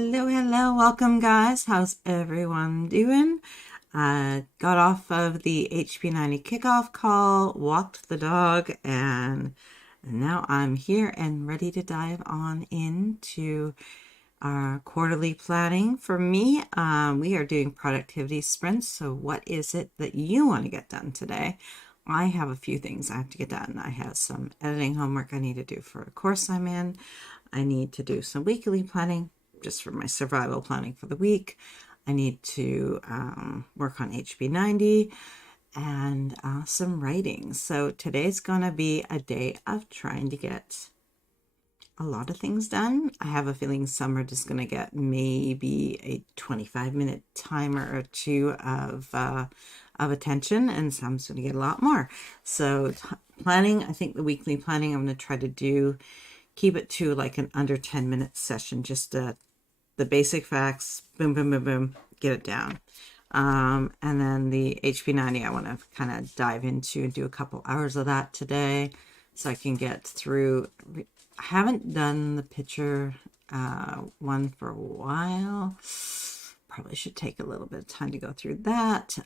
Hello, welcome guys. How's everyone doing? Got off of the HP90 kickoff call, walked the dog, and now I'm here and ready to dive on into our quarterly planning. For me, we are doing productivity sprints. So what is it that you want to get done today? I have a few things I have to get done. I have some editing homework I need to do for a course I'm in. I need to do some weekly planning just for my survival planning for the week. I need to work on HB90 and some writing. So today's going to be a day of trying to get a lot of things done. I have a feeling some are just going to get maybe a 25-minute timer or two of attention, and some's going to get a lot more. So planning, I think the weekly planning I'm going to try to keep it to like an under 10-minute session, just the basic facts, boom, boom, boom, boom, get it down. And then the HP90, I want to kind of dive into and do a couple hours of that today so I can get through. I haven't done the picture one for a while. Probably should take a little bit of time to go through that.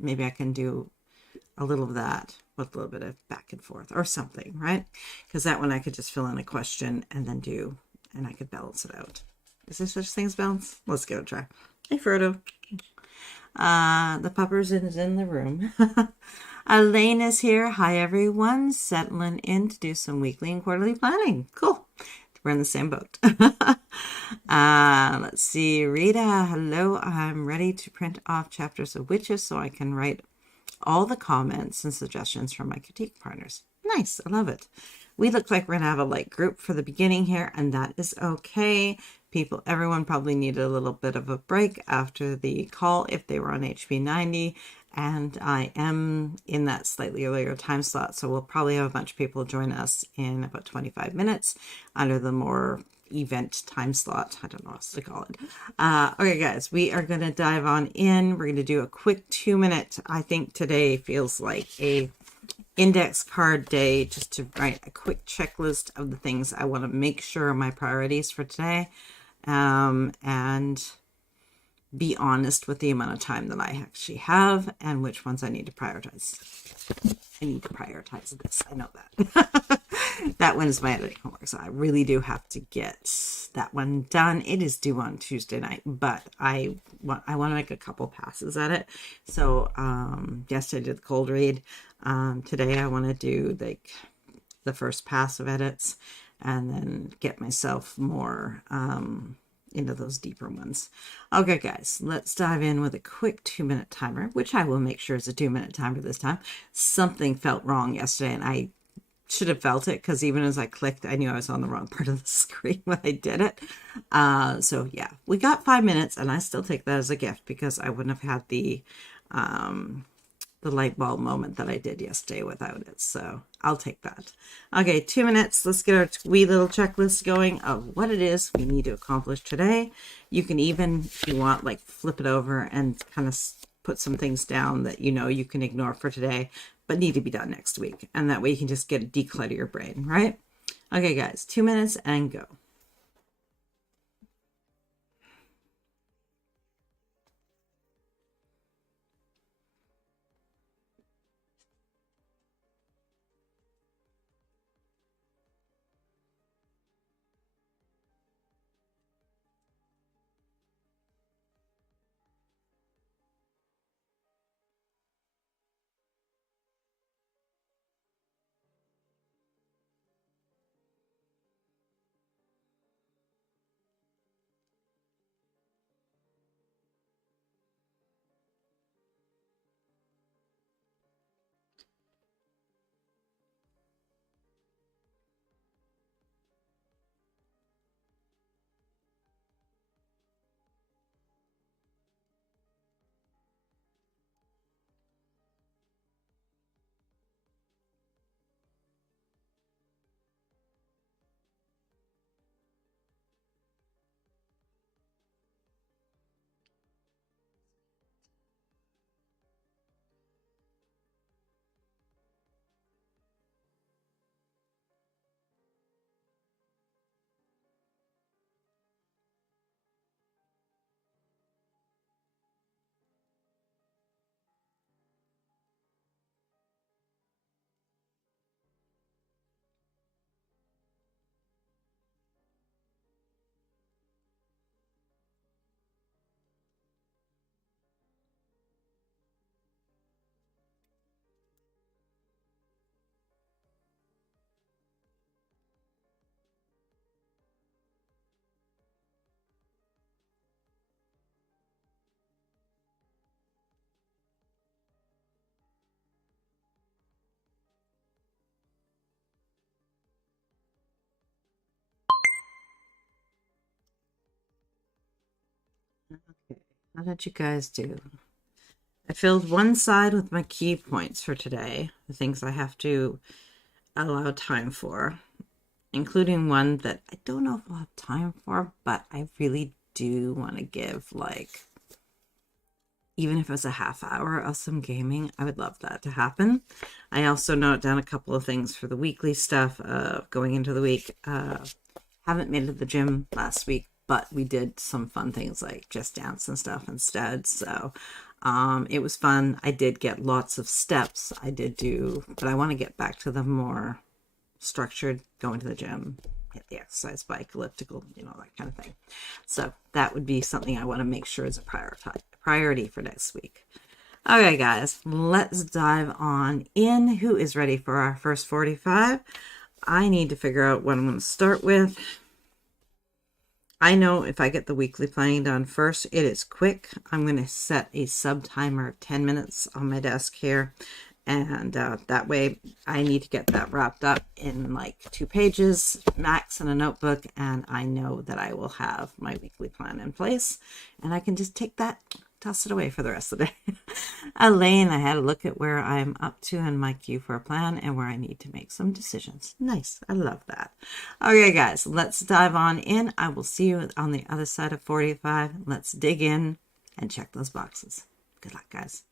Maybe I can do a little of that with a little bit of back and forth or something, right? Because that one I could just fill in a question and then and I could balance it out. Is there such thing as balance? Let's give it a try. Hey, Frodo. The puppers is in the room. Elaine is here. Hi, everyone. Settling in to do some weekly and quarterly planning. Cool. We're in the same boat. Let's see. Rita, hello. I'm ready to print off chapters of Witches so I can write all the comments and suggestions from my critique partners. Nice. I love it. We look like we're going to have a light group for the beginning here, and that is okay. Everyone probably needed a little bit of a break after the call if they were on HB90, and I am in that slightly earlier time slot, so we'll probably have a bunch of people join us in about 25 minutes under the more event time slot. I don't know what else to call it. Okay, guys, we are going to dive on in. We're going to do a quick 2-minute. I think today feels like a index card day, just to write a quick checklist of the things I want to make sure are my priorities for today, and be honest with the amount of time that I actually have and which ones I need to prioritize. I need to prioritize this. I know that. That one is my editing homework, so I really do have to get that one done. It is due on Tuesday night, but I want to make a couple passes at it. So yesterday I did the cold read. Today I want to do like the first pass of edits and then get myself more into those deeper ones. Okay, guys, let's dive in with a quick 2-minute timer, which I will make sure is a 2-minute timer this time. Something felt wrong yesterday, and I should have felt it because even as I clicked, I knew I was on the wrong part of the screen when I did it. So yeah, we got 5 minutes, and I still take that as a gift because I wouldn't have had the light bulb moment that I did yesterday without it. So I'll take that. Okay, 2 minutes. Let's get our wee little checklist going of what it is we need to accomplish today. You can even, if you want, like flip it over and kind of put some things down that you can ignore for today, but need to be done next week. And that way you can just declutter your brain, right? Okay, guys, 2 minutes and go. Okay, how did you guys do? I filled one side with my key points for today, the things I have to allow time for, including one that I don't know if I'll have time for, but I really do want to give, like, even if it was a half hour of some gaming, I would love that to happen. I also note down a couple of things for the weekly stuff going into the week. Haven't made it to the gym last week, but we did some fun things like just dance and stuff instead. So it was fun. I did get lots of steps. I did do, but I want to get back to the more structured, going to the gym, hit the exercise bike, elliptical, that kind of thing. So that would be something I want to make sure is a priority for next week. Okay, guys, let's dive on in. Who is ready for our first 45? I need to figure out what I'm going to start with. I know if I get the weekly planning done first, it is quick. I'm going to set a sub timer of 10 minutes on my desk here. And that way I need to get that wrapped up in like 2 pages max in a notebook. And I know that I will have my weekly plan in place. And I can just take that, toss it away for the rest of the day. Elaine, I had a look at where I'm up to in my queue for a plan and where I need to make some decisions. Nice. I love that. Okay, guys, let's dive on in. I will see you on the other side of 45. Let's dig in and check those boxes. Good luck, guys.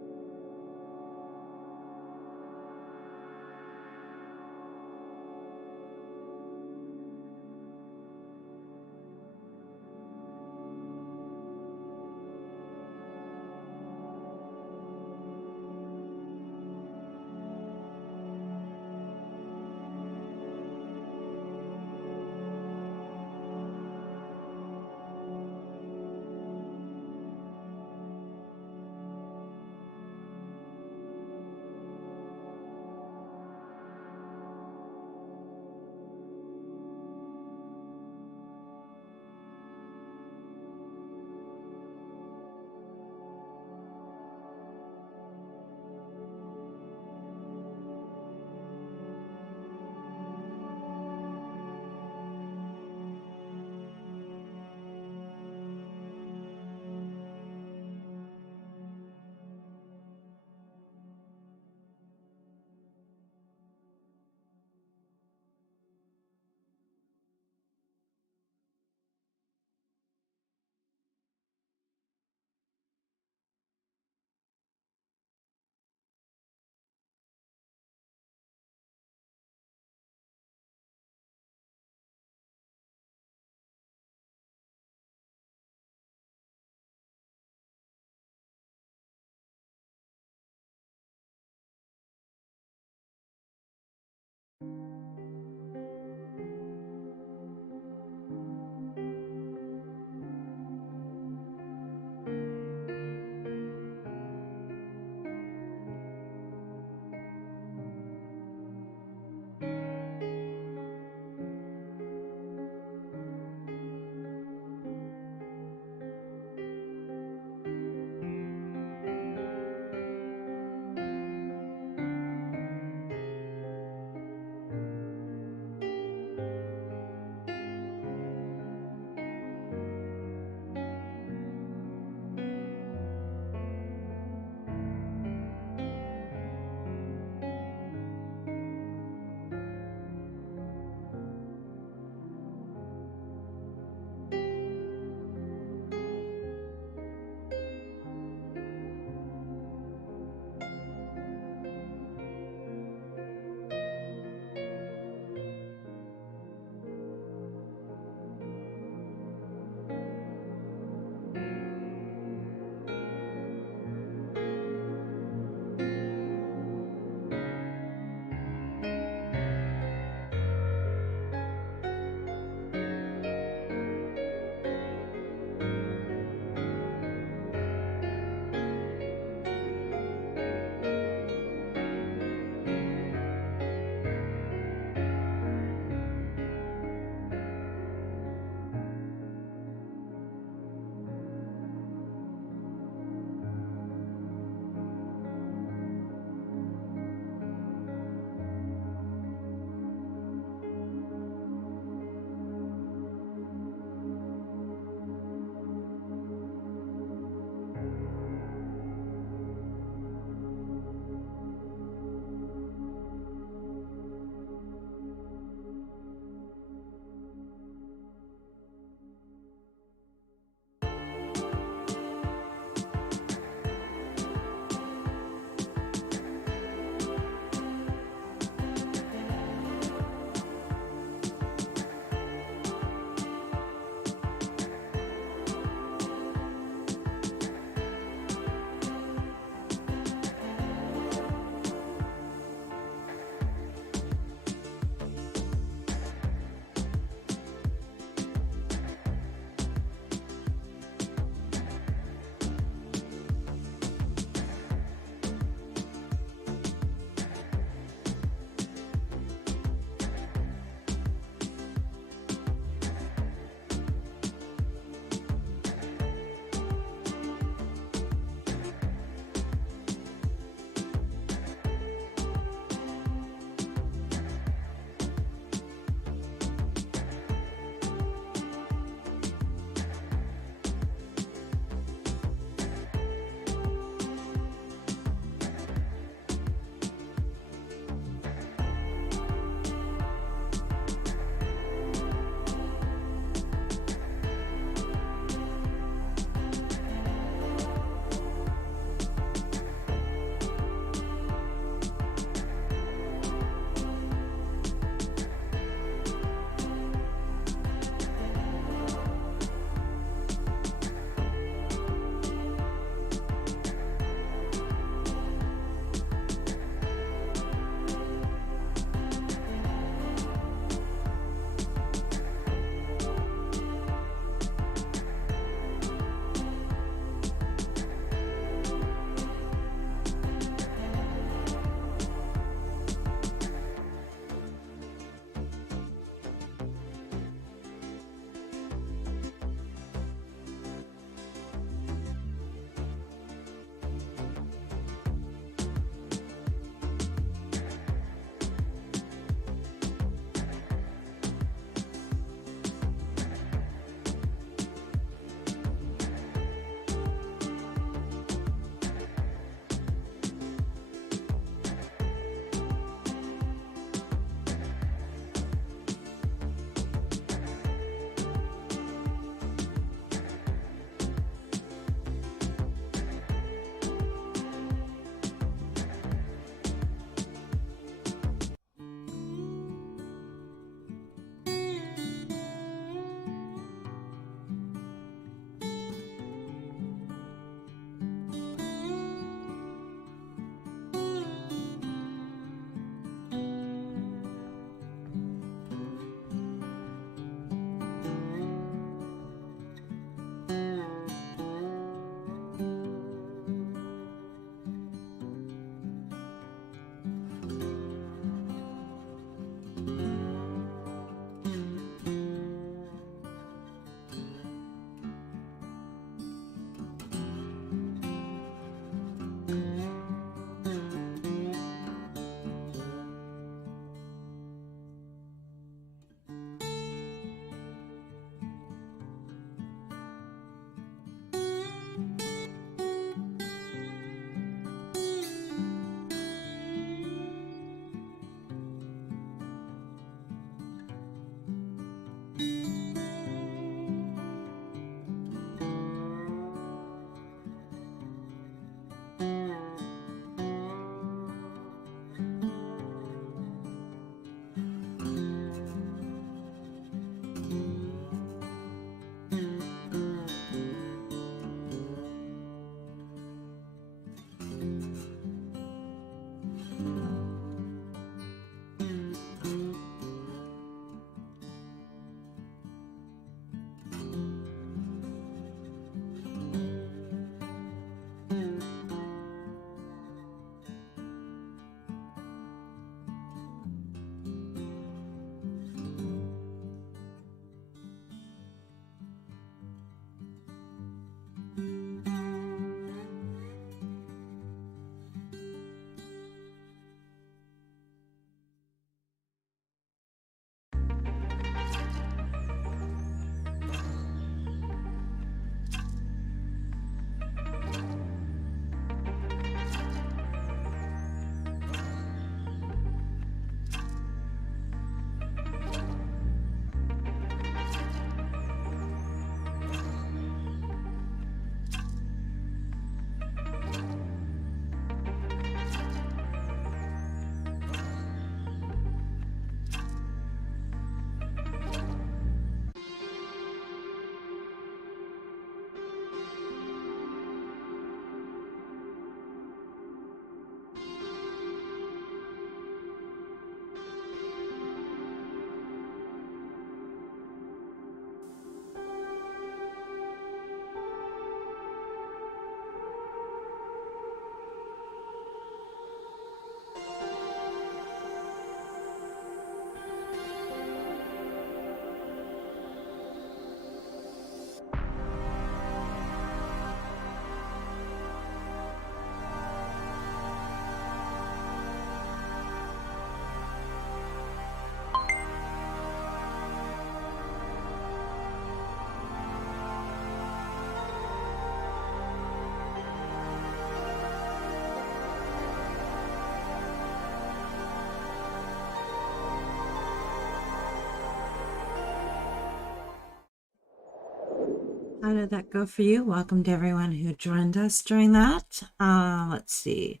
How did that go for you? Welcome to everyone who joined us during that. Let's see.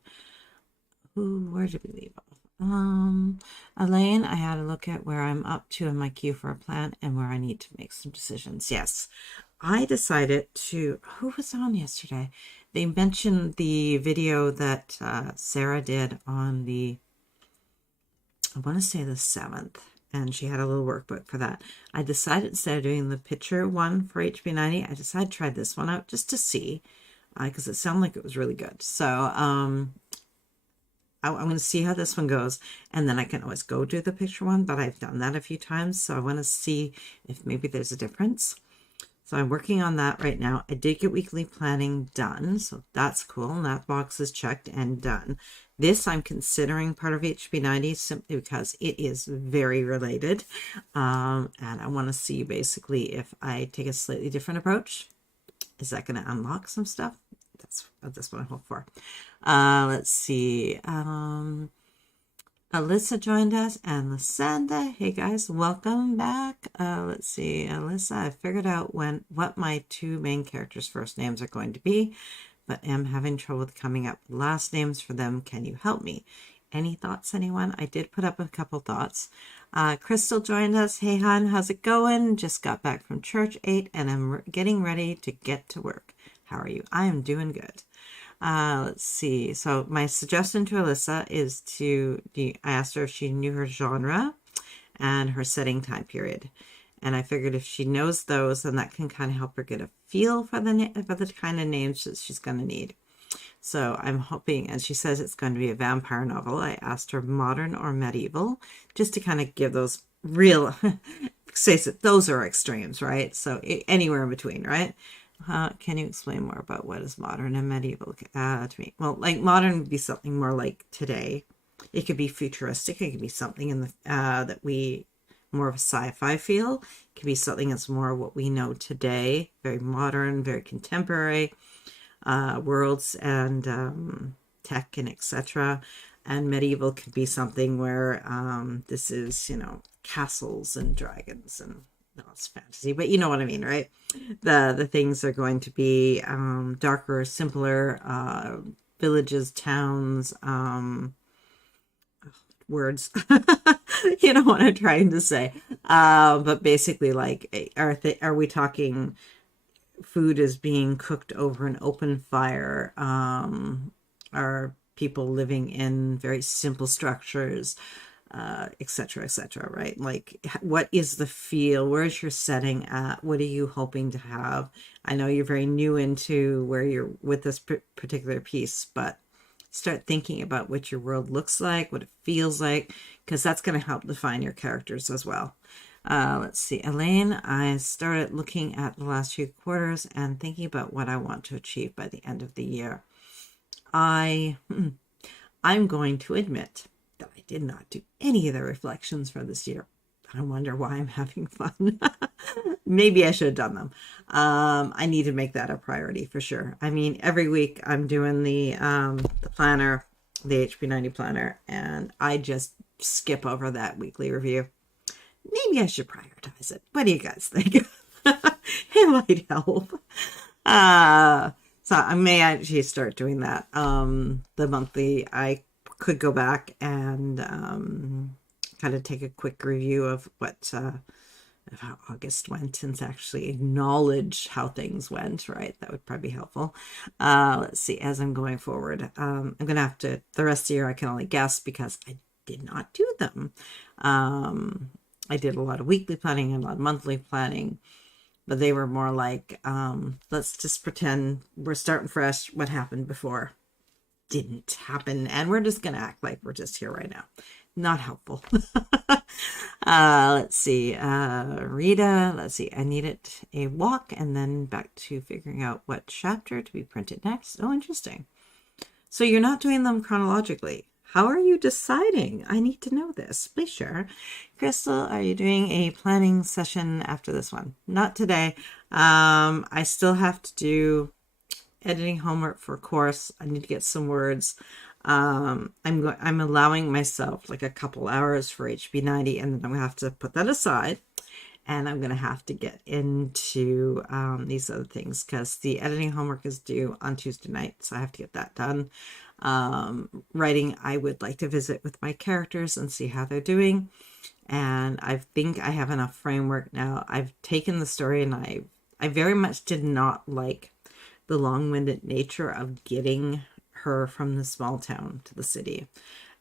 Where did we leave off? Elaine, I had a look at where I'm up to in my queue for a plan and where I need to make some decisions. Yes, I decided to, who was on yesterday? They mentioned the video that Sarah did on the, I want to say the 7th, and she had a little workbook for that. I decided instead of doing the picture one for HB90, I decided to try this one out just to see, because it sounded like it was really good. So I'm going to see how this one goes, and then I can always go do the picture one, but I've done that a few times, so I want to see if maybe there's a difference. So I'm working on that right now. I did get weekly planning done, so that's cool, and that box is checked and done. This I'm considering part of HB90 simply because it is very related, and I want to see basically if I take a slightly different approach. Is that going to unlock some stuff? That's what I hope for. Let's see. Alyssa joined us, and Lysanda. Hey guys, welcome back. Let's see, Alyssa, I figured out what my two main characters' first names are going to be, but am having trouble with coming up with last names for them. Can you help me? Any thoughts, anyone? I did put up a couple thoughts. Crystal joined us. Hey hon, how's it going? Just got back from church 8 and I'm getting ready to get to work. How are you? I am doing good. Let's see. So my suggestion to Alyssa is I asked her if she knew her genre and her setting time period. And I figured if she knows those, then that can kind of help her get a feel for the kind of names that she's going to need. So I'm hoping, and she says it's going to be a vampire novel. I asked her modern or medieval, just to kind of give those real, say those are extremes, right? So anywhere in between, right? Can you explain more about what is modern and medieval to me? Well, like modern would be something more like today. It could be futuristic. It could be something in the that we more of a sci-fi feel. It could be something that's more what we know today, very modern, very contemporary worlds and tech and etc. And medieval could be something where this is, castles and dragons and no, it's fantasy, but you know what I mean, right? The things are going to be darker, simpler, villages, towns, words. You know what I'm trying to say. But basically, like, are we talking food is being cooked over an open fire? Are people living in very simple structures? Etc., etc., right? Like, what is the feel? Where's your setting at? What are you hoping to have? I know you're very new into where you're with this particular piece, but start thinking about what your world looks like, what it feels like, because that's going to help define your characters as well. Let's see, Elaine, I started looking at the last few quarters and thinking about what I want to achieve by the end of the year. I'm going to admit that I did not do any of the reflections for this year. I wonder why I'm having fun. Maybe I should have done them. I need to make that a priority for sure. I mean, every week I'm doing the planner, the HB90 planner, and I just skip over that weekly review. Maybe I should prioritize it. What do you guys think? It might help. So I may actually start doing that. The monthly, I could go back and kind of take a quick review of of how August went and actually acknowledge how things went, right? That would probably be helpful. Let's see, as I'm going forward, I'm going to have to, the rest of the year I can only guess because I did not do them. I did a lot of weekly planning and a lot of monthly planning, but they were more like, let's just pretend we're starting fresh. What happened before didn't happen, and we're just gonna act like we're just here right now. Not helpful. Let's see, Rita, let's see, I needed a walk and then back to figuring out what chapter to be printed next. Oh, interesting. So you're not doing them chronologically. How are you deciding? I need to know this. Please share. Crystal, are you doing a planning session after this one? Not today. I still have to do editing homework for a course. I need to get some words. I'm allowing myself like a couple hours for HB90, and then I'm gonna have to put that aside and I'm going to have to get into these other things because the editing homework is due on Tuesday night, so I have to get that done. Writing, I would like to visit with my characters and see how they're doing, and I think I have enough framework now. I've taken the story, and I very much did not like the long-winded nature of getting her from the small town to the city.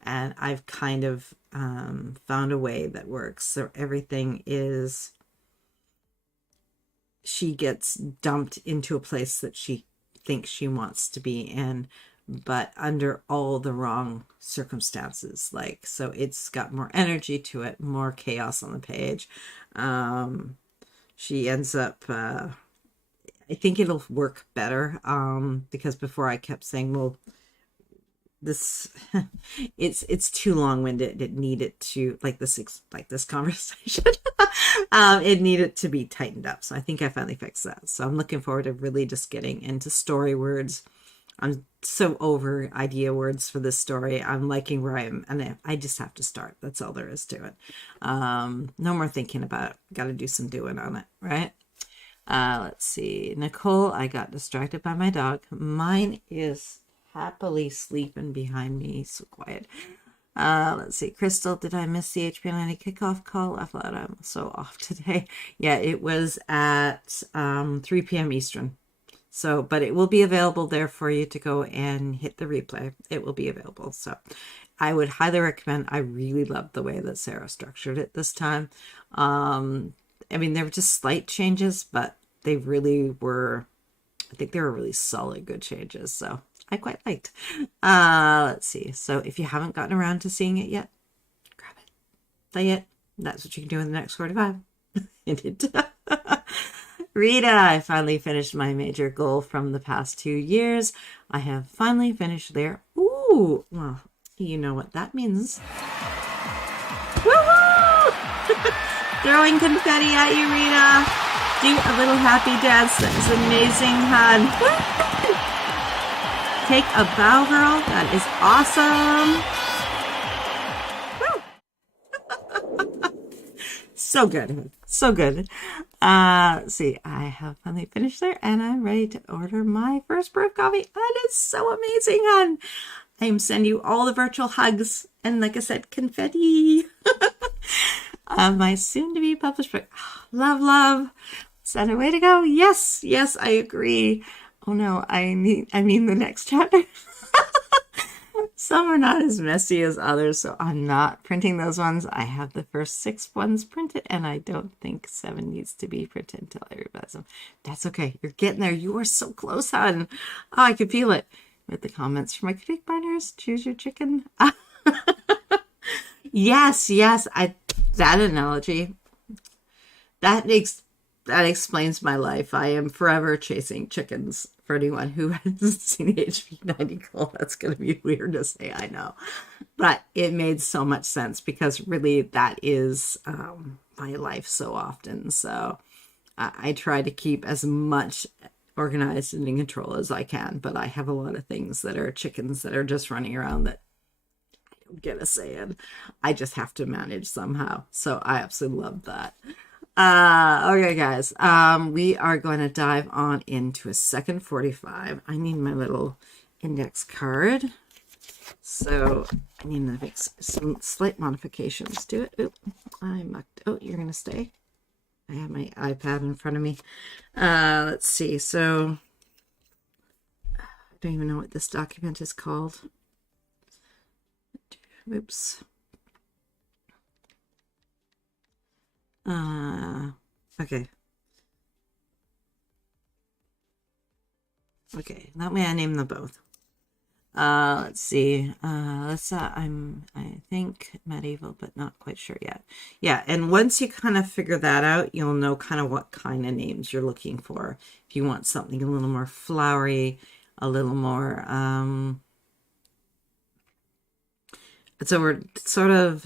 And I've kind of found a way that works. So everything is, she gets dumped into a place that she thinks she wants to be in, but under all the wrong circumstances. Like, so it's got more energy to it, more chaos on the page. She ends up, I think it'll work better because before I kept saying, well, this it's too long-winded. It needed to, like this conversation, it needed to be tightened up. So I think I finally fixed that. So I'm looking forward to really just getting into story words. I'm so over idea words for this story. I'm liking where I am, and I just have to start. That's all there is to it. No more thinking about it. Got to do some doing on it, right? Let's see. Nicole, I got distracted by my dog. Mine is happily sleeping behind me. So quiet. Let's see. Crystal, did I miss the HP90 kickoff call? I thought I'm so off today. Yeah, it was at 3 p.m. Eastern. So, but it will be available there for you to go and hit the replay. It will be available. So I would highly recommend. I really loved the way that Sarah structured it this time. I mean, there were just slight changes, but they really were, I think they were really solid, good changes. So I quite liked. Let's see. So if you haven't gotten around to seeing it yet, grab it, play it. That's what you can do in the next 45. Rita, I finally finished my major goal from the past 2 years. I have finally finished there. Ooh, well, you know what that means. Woo-hoo! Throwing confetti at you, Rita. Do a little happy dance. That is amazing, hon. Take a bow, girl. That is awesome. So good. So good. Let's see. I have finally finished there, and I'm ready to order my first brew of coffee. That is so amazing, hon. I'm sending you all the virtual hugs, and like I said, confetti. My soon-to-be published book. Love, love. Is that a way to go? Yes, yes, I agree. Oh no, I mean the next chapter. Some are not as messy as others, so I'm not printing those ones. I have the first 6 ones printed, and I don't think 7 needs to be printed until I revise them. That's okay. You're getting there. You are so close, hon. Oh, I can feel it. With the comments from my critic binders, choose your chicken. Yes, yes. That analogy, that explains my life. I am forever chasing chickens. For anyone who hasn't seen HP90 Cole, that's going to be weird to say, I know. But it made so much sense because really that is my life so often. So I try to keep as much organized and in control as I can. But I have a lot of things that are chickens that are just running around that I don't get a say in. I just have to manage somehow. So I absolutely love that. Okay, guys, we are going to dive on into a second 45. I need my little index card. So I need to make some slight modifications to it. Oop, I mucked. Oh, you're going to stay? I have my iPad in front of me. Let's see. So I don't even know what this document is called. Oops. Okay. Okay, that way I name them both. Let's see. I think medieval, but not quite sure yet. Yeah, and once you kind of figure that out, you'll know kind of what kind of names you're looking for. If you want something a little more flowery, a little more, so we're sort of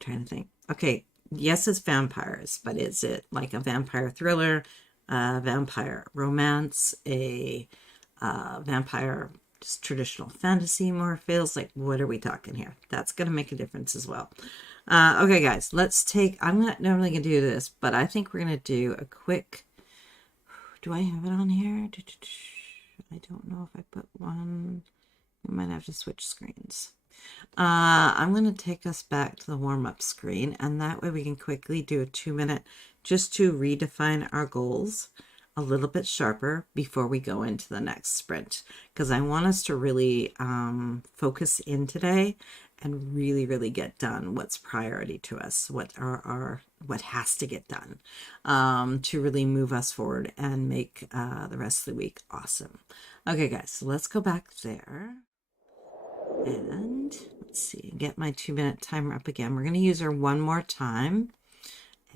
trying to think. Okay, yes, it's vampires, but is it like a vampire thriller, vampire romance, a vampire just traditional fantasy more feels like? What are we talking here? That's going to make a difference as well. Okay, guys, let's take, I'm not normally gonna do this, but I think we're gonna do a quick, do I have it on here? I don't know if I put one. We might have to switch screens. I'm going to take us back to the warm-up screen, and that way we can quickly do a 2-minute just to redefine our goals a little bit sharper before we go into the next sprint, because I want us to really focus in today and really, really get done what's priority to us, what has to get done to really move us forward and make the rest of the week awesome. Okay, guys, so let's go back there. And let's see, get my 2-minute timer up again. We're going to use her one more time.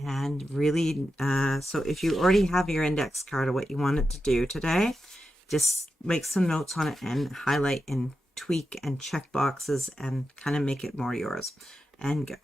And really, so if you already have your index card of what you want it to do today, just make some notes on it and highlight and tweak and check boxes and kind of make it more yours. And go.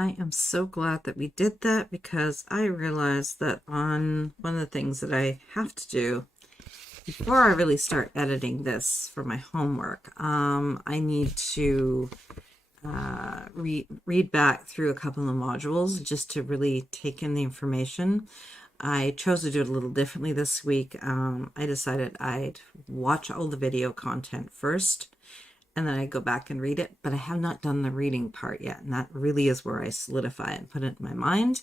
I am so glad that we did that because I realized that on one of the things that I have to do before I really start editing this for my homework, I need to read back through a couple of modules just to really take in the information. I chose to do it a little differently this week. I decided I'd watch all the video content first and then I go back and read it, but I have not done the reading part yet, and that really is where I solidify it and put it in my mind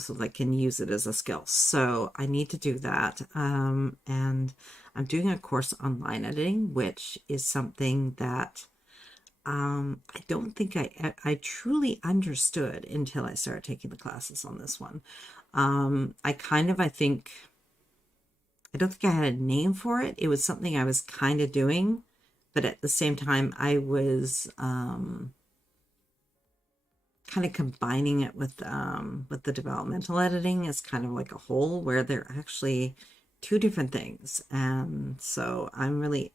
so that I can use it as a skill. So I need to do that, and I'm doing a course on line editing, which is something that I don't think I truly understood until I started taking the classes on this one. I think, I don't think I had a name for it. It was something I was kind of doing, but at the same time, I was kind of combining it with the developmental editing as kind of like a whole, where they're actually two different things. And so I'm really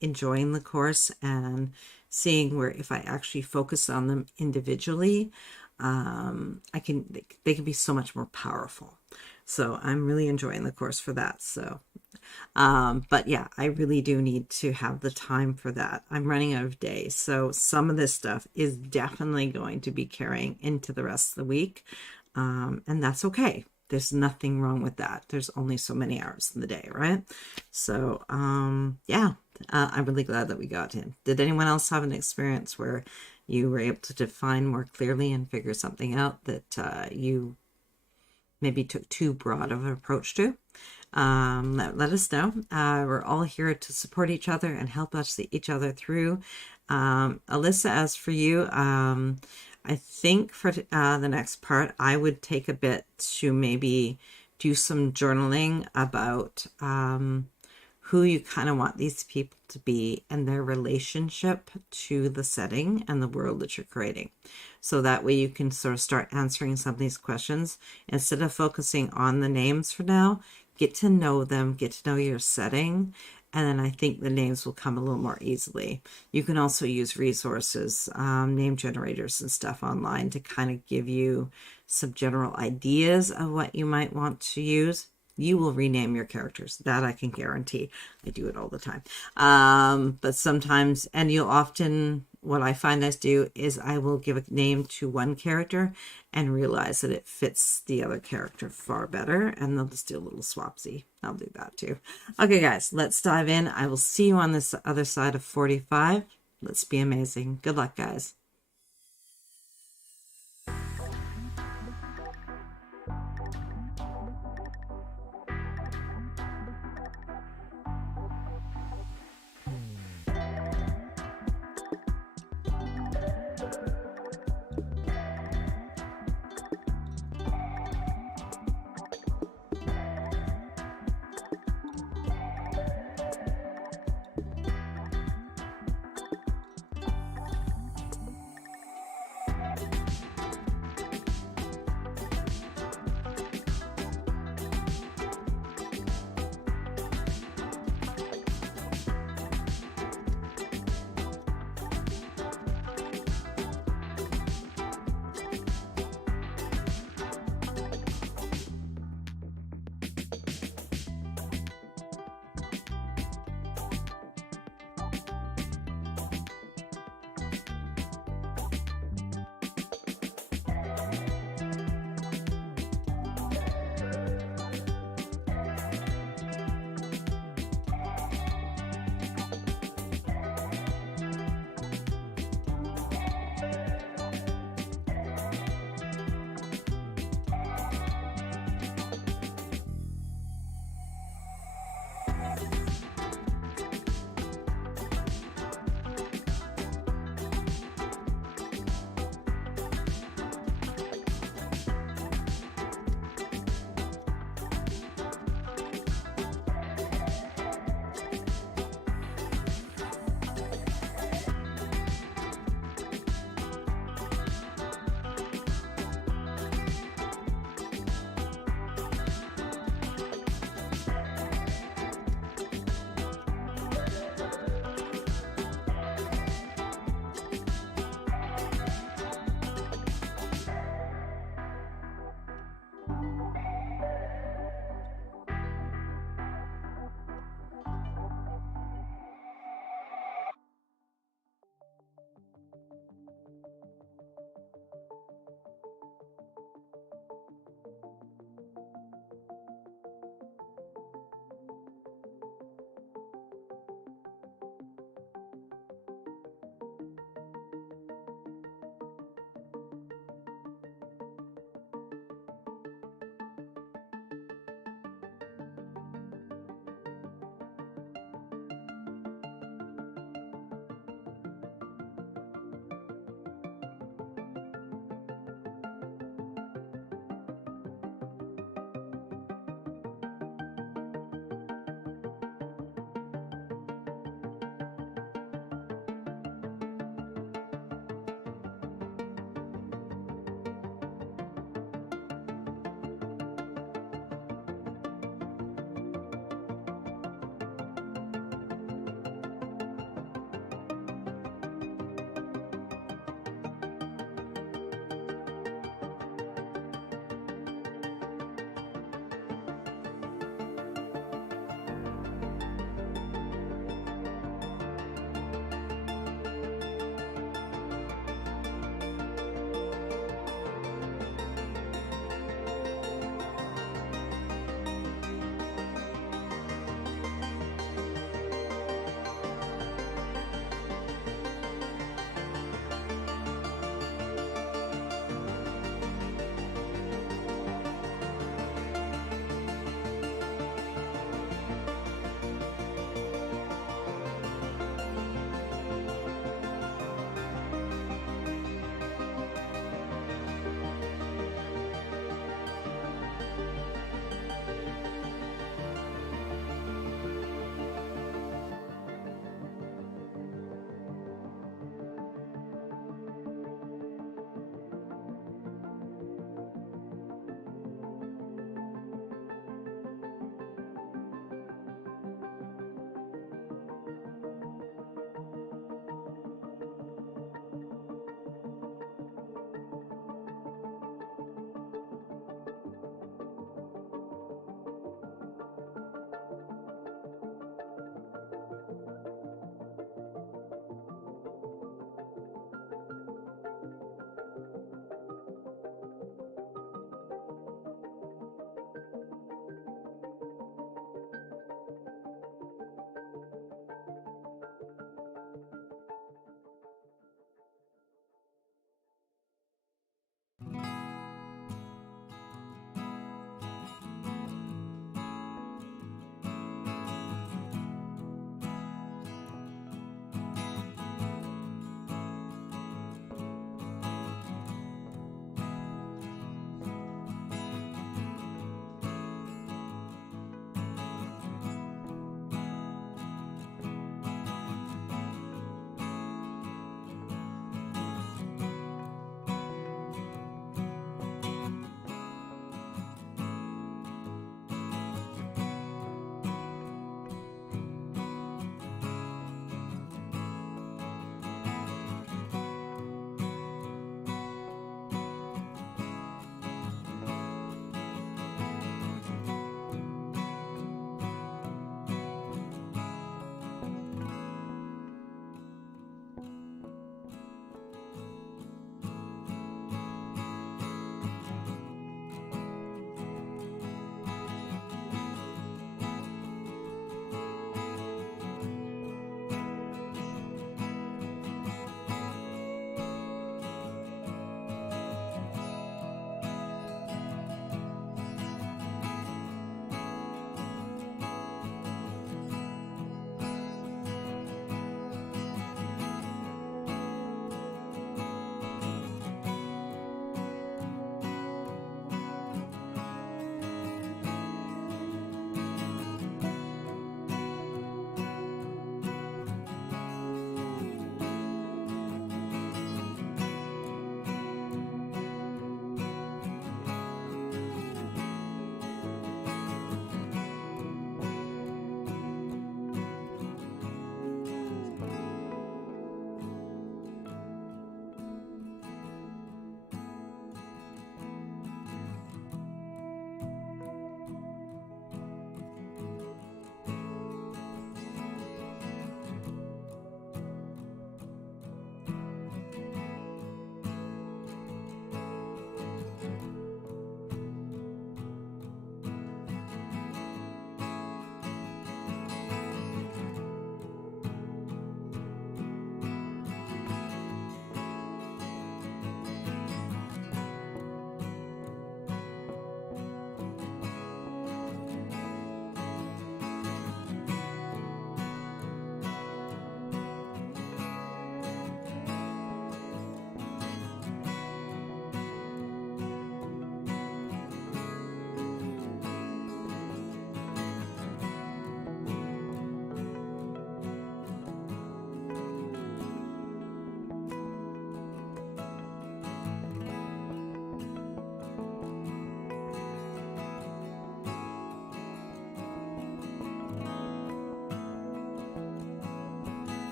enjoying the course and seeing where if I actually focus on them individually, they can be so much more powerful. So I'm really enjoying the course for that. So but yeah, I really do need to have the time for that. I'm running out of days. So some of this stuff is definitely going to be carrying into the rest of the week. And that's okay. There's nothing wrong with that. There's only so many hours in the day, right? So yeah, I'm really glad that we got in. Did anyone else have an experience where you were able to define more clearly and figure something out that you maybe took too broad of an approach to? Let us know. We're all here to support each other and help us each other through Alyssa, as for you, I think for the next part, I would take a bit to maybe do some journaling about who you kind of want these people to be and their relationship to the setting and the world that you're creating. So that way you can sort of start answering some of these questions instead of focusing on the names for now. Get to know them, get to know your setting, and then I think the names will come a little more easily. You can also use resources, name generators and stuff online to kind of give you some general ideas of what you might want to use. You will rename your characters. That I can guarantee. I do it all the time. But sometimes, and you'll often, what I find us do is I will give a name to one character and realize that it fits the other character far better. And they'll just do a little swapsy. I'll do that too. Okay, guys, let's dive in. I will see you on this other side of 45. Let's be amazing. Good luck, guys.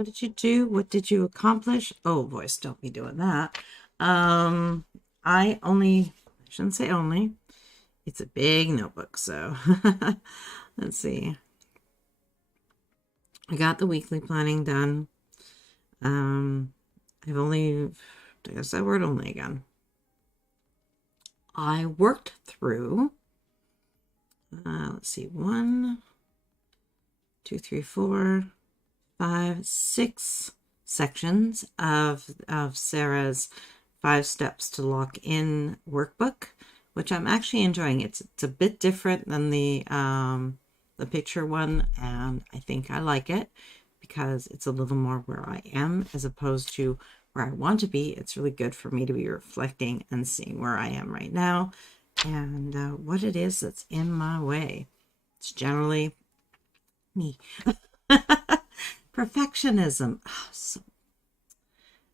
How did you do? What did you accomplish? Oh, voice, don't be doing that. I shouldn't say only. It's a big notebook, so let's see. I got the weekly planning done. I've only, there's that word only again. I worked through, let's see, 1, 2, 3, 4, 5, 6 sections of Sarah's 5 steps to lock in workbook, which I'm actually enjoying. It's a bit different than the picture one, and I think I like it because it's a little more where I am as opposed to where I want to be. It's really good for me to be reflecting and seeing where I am right now and what it is that's in my way. It's generally me. Perfectionism. Oh, so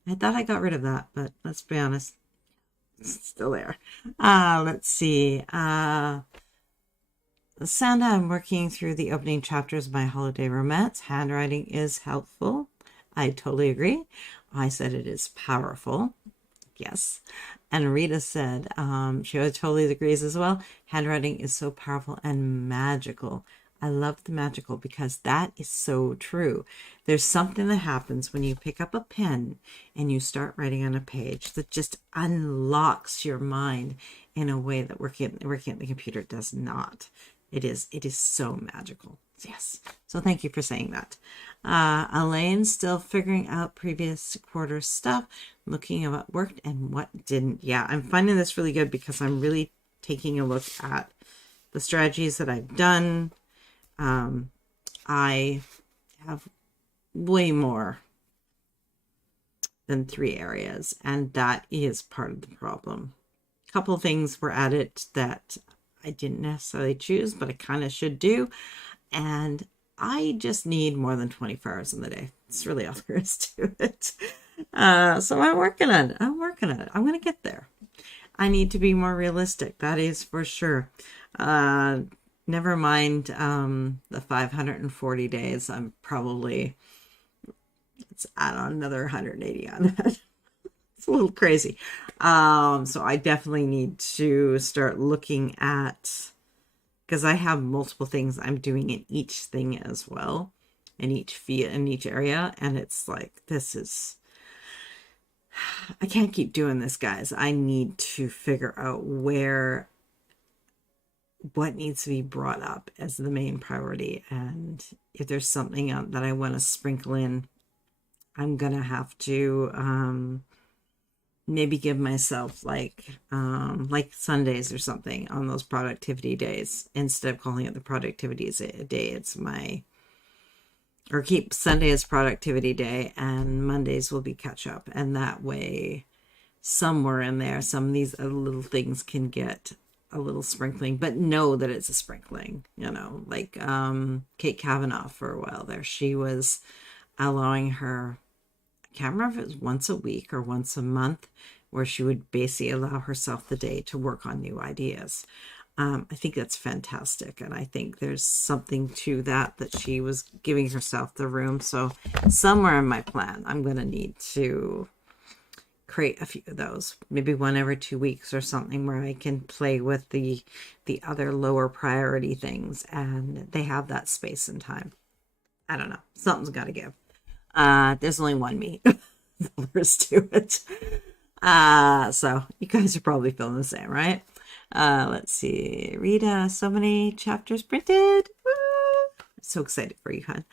I thought I got rid of that, but let's be honest, it's still there. Let's see. Santa, I'm working through the opening chapters of my holiday romance. Handwriting is helpful. I totally agree. I said it is powerful. Yes. And Rita said, she totally agrees as well. Handwriting is so powerful and magical. I love the magical because that is so true. There's something that happens when you pick up a pen and you start writing on a page that just unlocks your mind in a way that working at the computer does not. It is so magical. Yes. So thank you for saying that. Elaine's still figuring out previous quarter stuff, looking at what worked and what didn't. Yeah, I'm finding this really good because I'm really taking a look at the strategies that I've done. I have way more than 3 areas, and that is part of the problem. A couple of things were added that I didn't necessarily choose, but I kind of should do. And I just need more than 24 hours in the day. It's really all there is to it. So I'm working on it. I'm going to get there. I need to be more realistic. That is for sure. Never mind the 540 days. I'm probably, let's add on another 180 on that. It's a little crazy. So I definitely need to start looking at, because I have multiple things I'm doing in each thing as well, in each area. And it's like, I can't keep doing this, guys. I need to figure out what needs to be brought up as the main priority. And if there's something that I want to sprinkle in, I'm going to have to, maybe give myself like Sundays or something on those productivity days. Instead of calling it the productivity day, keep Sunday as productivity day and Mondays will be catch up. And that way, somewhere in there, some of these other little things can get a little sprinkling, but know that it's a sprinkling, like Kate Kavanaugh for a while there. She was allowing her, I can't remember if it was once a week or once a month, where she would basically allow herself the day to work on new ideas. I think that's fantastic. And I think there's something to that she was giving herself the room. So somewhere in my plan, I'm going to need to create a few of those, maybe 1 every 2 weeks or something, where I can play with the other lower priority things and they have that space and time. I don't know. Something's got to give. There's only one me. There's to it. So you guys are probably feeling the same, right? Let's see. Rita, so many chapters printed. Woo! So excited for you, hon.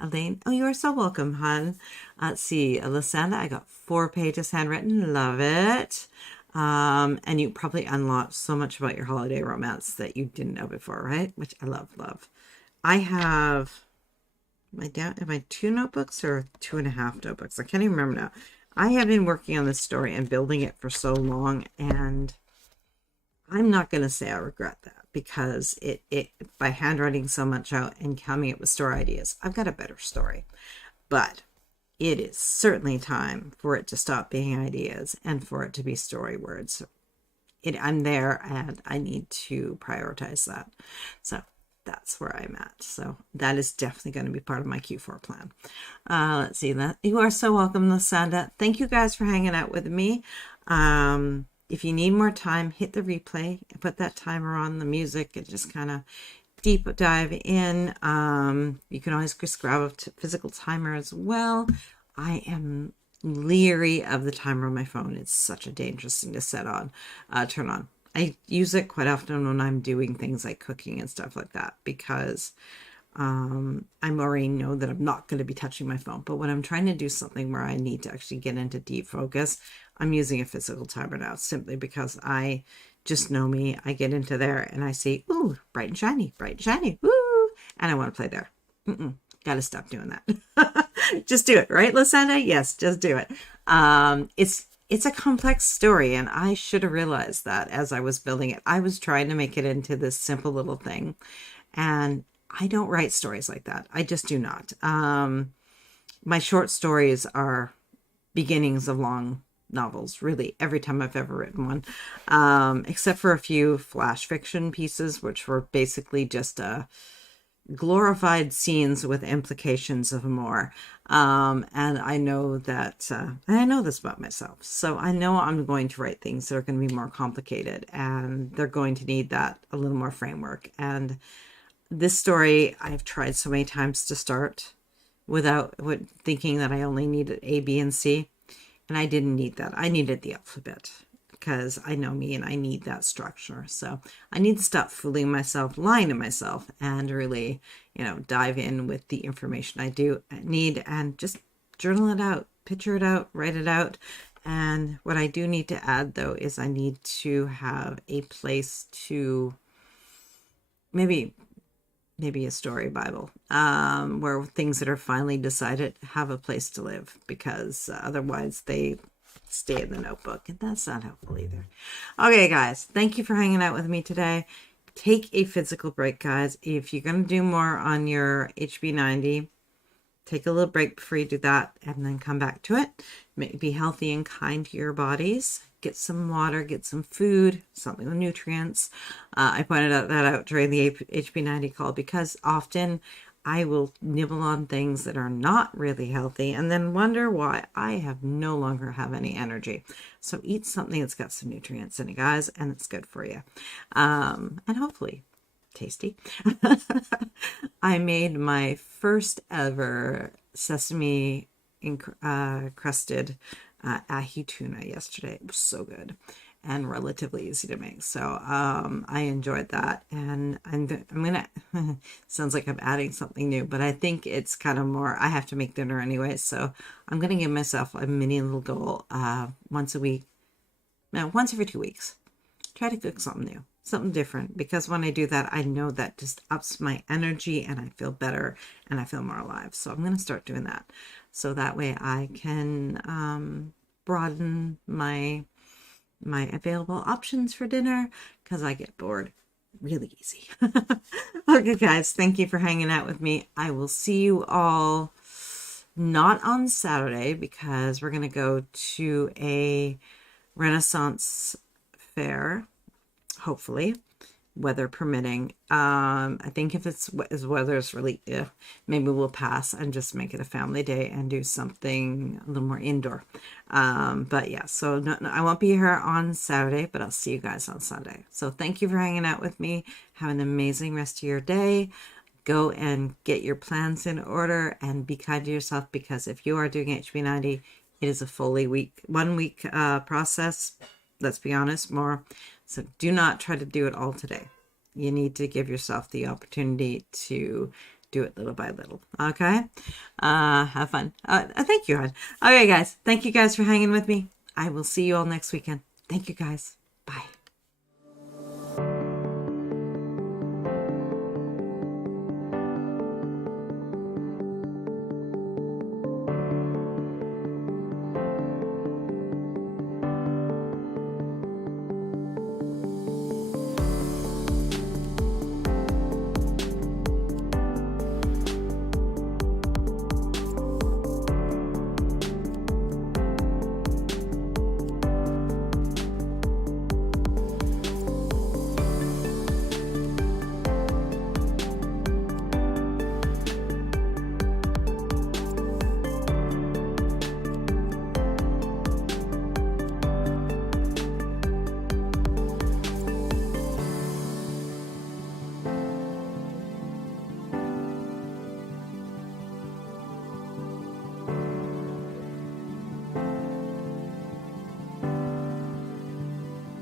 Elaine, oh, you are so welcome, hon. Let's see. Lysanda, I got 4 pages handwritten. Love it. And you probably unlocked so much about your holiday romance that you didn't know before, right? Which I love. I have... Am I 2 notebooks or 2.5 notebooks? I can't even remember now. I have been working on this story and building it for so long, and I'm not going to say I regret that, because it by handwriting so much out and coming up with story ideas, I've got a better story. But it is certainly time for it to stop being ideas and for it to be story words. I'm there, and I need to prioritize that. So that's where I'm at. So that is definitely going to be part of my Q4 plan. Let's see that. You are so welcome, Lasanda. Thank you guys for hanging out with me. If you need more time, hit the replay. Put that timer on the music and just kind of deep dive in. You can always just grab a physical timer as well. I am leery of the timer on my phone. It's such a dangerous thing to set on, turn on. I use it quite often when I'm doing things like cooking and stuff like that, because I already know that I'm not going to be touching my phone. But when I'm trying to do something where I need to actually get into deep focus, I'm using a physical timer now, simply because I just know me. I get into there and I see, ooh, bright and shiny, woo, and I want to play there. Got to stop doing that. Just do it, right, Lasanda? Yes, just do it. It's a complex story, and I should have realized that as I was building it. I was trying to make it into this simple little thing, and I don't write stories like that. I just do not. My short stories are beginnings of long novels, really, every time I've ever written one, except for a few flash fiction pieces, which were basically just glorified scenes with implications of more. And I know that, I know this about myself. So I know I'm going to write things that are going to be more complicated, and they're going to need that a little more framework. And this story, I've tried so many times to start without thinking that I only needed A, B, and C. And I didn't need that. I needed the alphabet, because I know me and I need that structure. So I need to stop fooling myself, lying to myself, and really, dive in with the information I do need and just journal it out, picture it out, write it out. And what I do need to add, though, is I need to have a place to maybe a story Bible, where things that are finally decided have a place to live, because otherwise they stay in the notebook, and that's not helpful either. Okay, guys, thank you for hanging out with me today. Take a physical break, guys. If you're going to do more on your HB90, take a little break before you do that, and then come back to it. Be healthy and kind to your bodies. Get some water, get some food, something with nutrients. I pointed that out during the HB90 call, because often I will nibble on things that are not really healthy and then wonder why I no longer have any energy. So eat something that's got some nutrients in it, guys, and it's good for you. And hopefully tasty. I made my first ever sesame crusted ahi tuna yesterday. It was so good and relatively easy to make. So I enjoyed that, and I'm gonna sounds like I'm adding something new, but I think it's kind of more, I have to make dinner anyway, so I'm gonna give myself a mini little goal, once a week, no, once every 2 weeks, try to cook something new, something different, because when I do that, I know that just ups my energy and I feel better and I feel more alive. So I'm gonna start doing that, so that way I can broaden my available options for dinner, because I get bored really easy. Okay, guys, thank you for hanging out with me. I will see you all not on Saturday, because we're going to go to a Renaissance fair, hopefully, weather permitting. I think if weather's really, maybe we'll pass and just make it a family day and do something a little more indoor. But yeah, so no, I won't be here on Saturday, but I'll see you guys on Sunday. So thank you for hanging out with me. Have an amazing rest of your day. Go and get your plans in order and be kind to yourself, because if you are doing HB90, it is a fully 1 week process. Let's be honest, more. So do not try to do it all today. You need to give yourself the opportunity to do it little by little. Okay? Have fun. Thank you, hon. Okay, guys. Thank you guys for hanging with me. I will see you all next weekend. Thank you, guys. Bye.